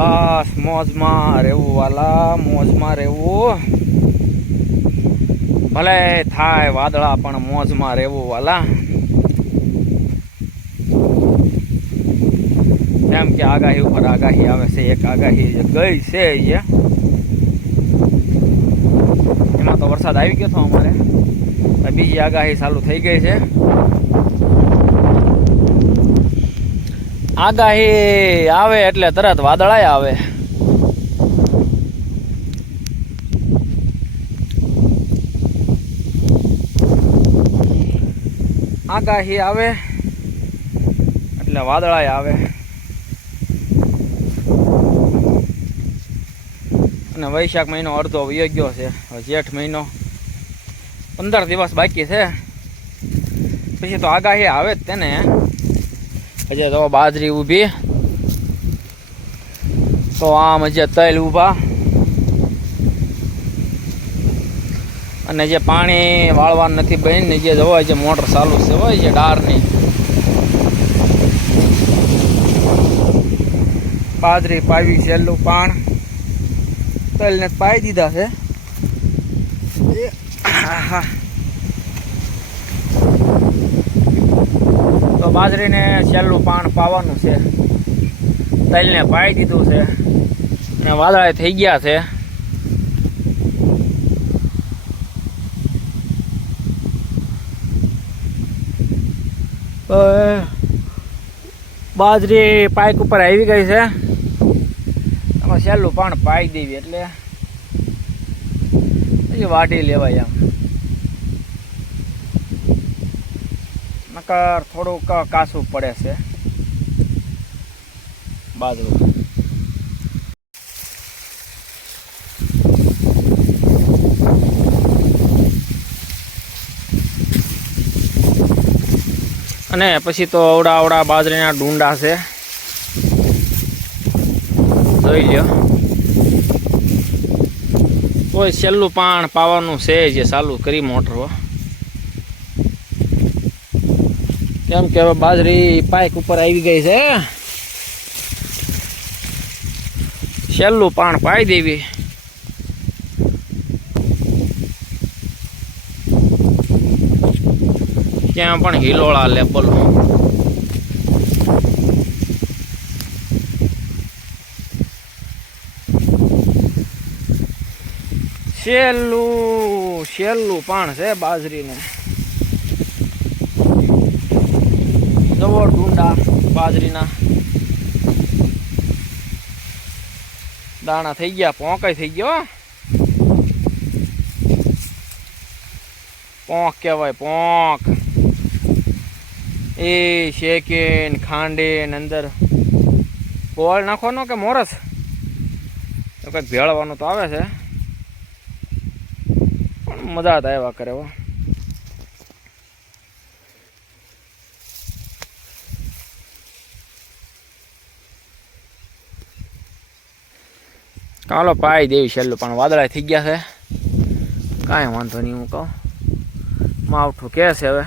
બસ મોજમાં રહેવું વાલા, મોજમાં રહેવું. ભલે થાય વાદળા પણ મોજમાં રહેવું વાલા. એમ કે આગાહી ઉપર આગાહી આવે છે. એક આગાહી ગઈ છે એમાં તો વરસાદ આવી ગયો હતો અમારે. બીજી આગાહી ચાલુ થઈ ગઈ છે. આગાહી આવે એટલે તરત વાદળાય આવે. આગાહી આવે એટલે વાદળાય આવે. અને વૈશાખ મહિનો અડધો વયો ગયો છે. જેઠ મહિનો 15 દિવસ બાકી છે. પછી તો આગાહી આવે જ તેને. હજી તો બાજરી ઊભી, તો આમ હજી તલ ઊભા, અને જે પાણી વાળવાનું નથી બની જે જવાય છે મોટર ચાલુ છે હોય છે ડારની. બાજરી પાવી છેલ્લું પાણ, તલને પાઈ દીધા છે. તો બાજરીને છેલ્લું પાણ પાવાનું છે. તલને પાઈ દીધું છે અને વાદળા થઈ ગયા છે. બાજરી પાઇક ઉપર આવી ગઈ છે. આમાં છેલ્લું પાણ પાઈ દેવી એટલે પછી વાઢી લેવાય. આમ નકર થોડુંક કાસું પડે છે બાજરું. અને પછી તો અવડા બાજરીના ડુંડા છે, જોઈ લ્યો. કોઈ છેલ્લું પાણ પાવાનું છે જે ચાલુ કરી મોટરો. કેમ કે હવે બાજરી પાઇક ઉપર આવી ગઈ છે. છેલ્લું પાણ પાઈ દેવી. ત્યાં પણ હિલોળા લેબલ. છેલ્લું પાણ છે બાજરીને. જવો ડુંડા બાજરીના દાણા થઈ ગયા. પોંકાઈ થઈ ગયો. પોંક કહેવાય, પોંક. એ શેકીને ખાંડીને અંદર ગોળ નાખવાનો કે મોરસ તો કંઈક ભેળવાનું તો આવે છે, પણ મજા થાય એવા કરે. ચાલો પાઈ દેવી છેલ્લું પણ વાદળા થઈ ગયા છે. કાંઈ વાંધો નહીં. હું કહું માવઠું કે છે હવે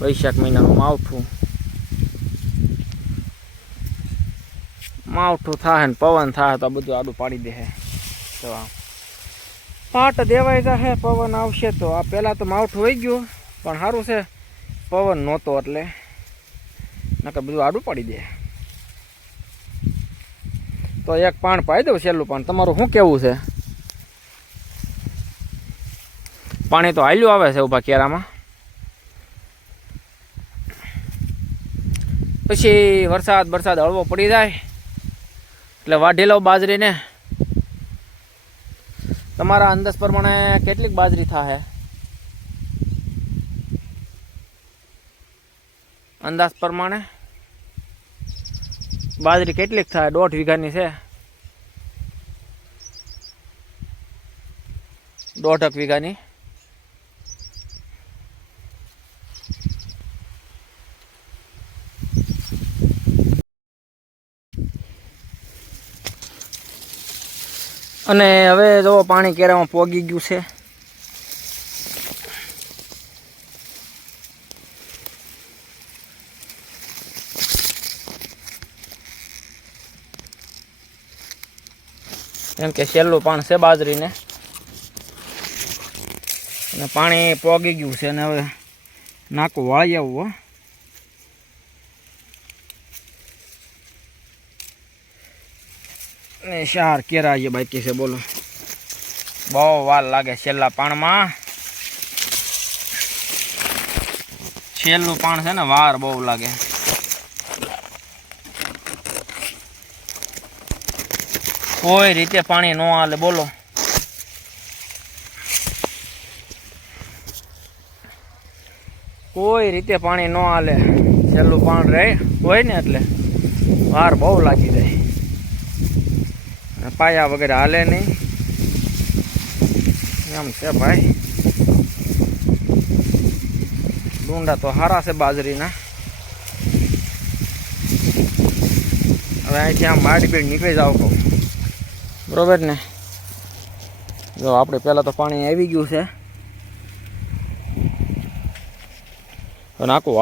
વૈશાખ મહિનાનું માવઠું થાય ને પવન થાય તો બધું આડું પાડી દે. તો પાટ દેવાઈ જશે. પવન આવશે તો આ પહેલાં તો માવઠું વહી ગયું, પણ સારું છે પવન નહોતો એટલે નકર બધું આડું પાડી દે. તો એક પાણ પાઈ દઉં છેલ્લું પાણ. તમારું શું કેવું છે? પાણી તો હાલ્યું આવે છે ઊભા કેરામાં. પછી વરસાદ હળવો પડી જાય એટલે વાઢી લઉં બાજરીને. તમારા અંદાજ પ્રમાણે કેટલીક બાજરી થાય? અંદાજ પ્રમાણે બાજરી કેટલીક થાય? 1.5 વીઘાની છે. 1.5 વીઘાની. અને હવે જો પાણી કેરામાં પોગી ગયું છે. એમ કે છેલ્લું પાણ છે બાજરીને, અને પાણી પોગી ગયું છે. અને હવે નાકું વાળી આવવું. ને 4 કેરા જે બાકી છે. બોલો, બહુ વાર લાગે છેલ્લા પાણમાં. છેલ્લું પાણ છે ને, વાર બહુ લાગે. કોઈ રીતે પાણી ન હાલે. બોલો, કોઈ રીતે પાણી ન હાલે. છેલ્લું પાણ રહે હોય ને એટલે વાર બહુ લાગી જાય. પાયા વગેરે હાલે નહીં, એમ છે ભાઈ. ડુંડા તો સારા છે બાજરીના. હવે અહીંથી આમ માડી બેડ નીકળી જાવ કહું, બરોબર ને. જો આપણે પહેલાં તો પાણી આવી ગયું છે, નાખું